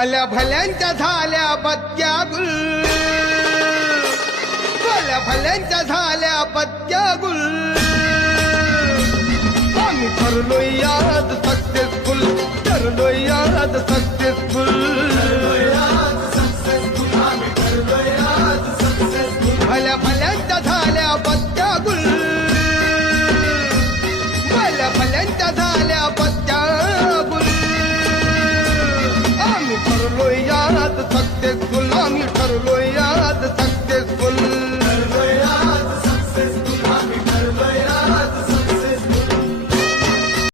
भल्या भल्यांच्या झाल्या बत्त्या गुल, भल्या भल्यांच्या झाल्या बत्त्या गुल. आम्ही ठरलोय आज सक्सेसफुल, ठरलोय आज सक्सेसफुल. भल्या भल्यांच्या झाल्या बत्त्या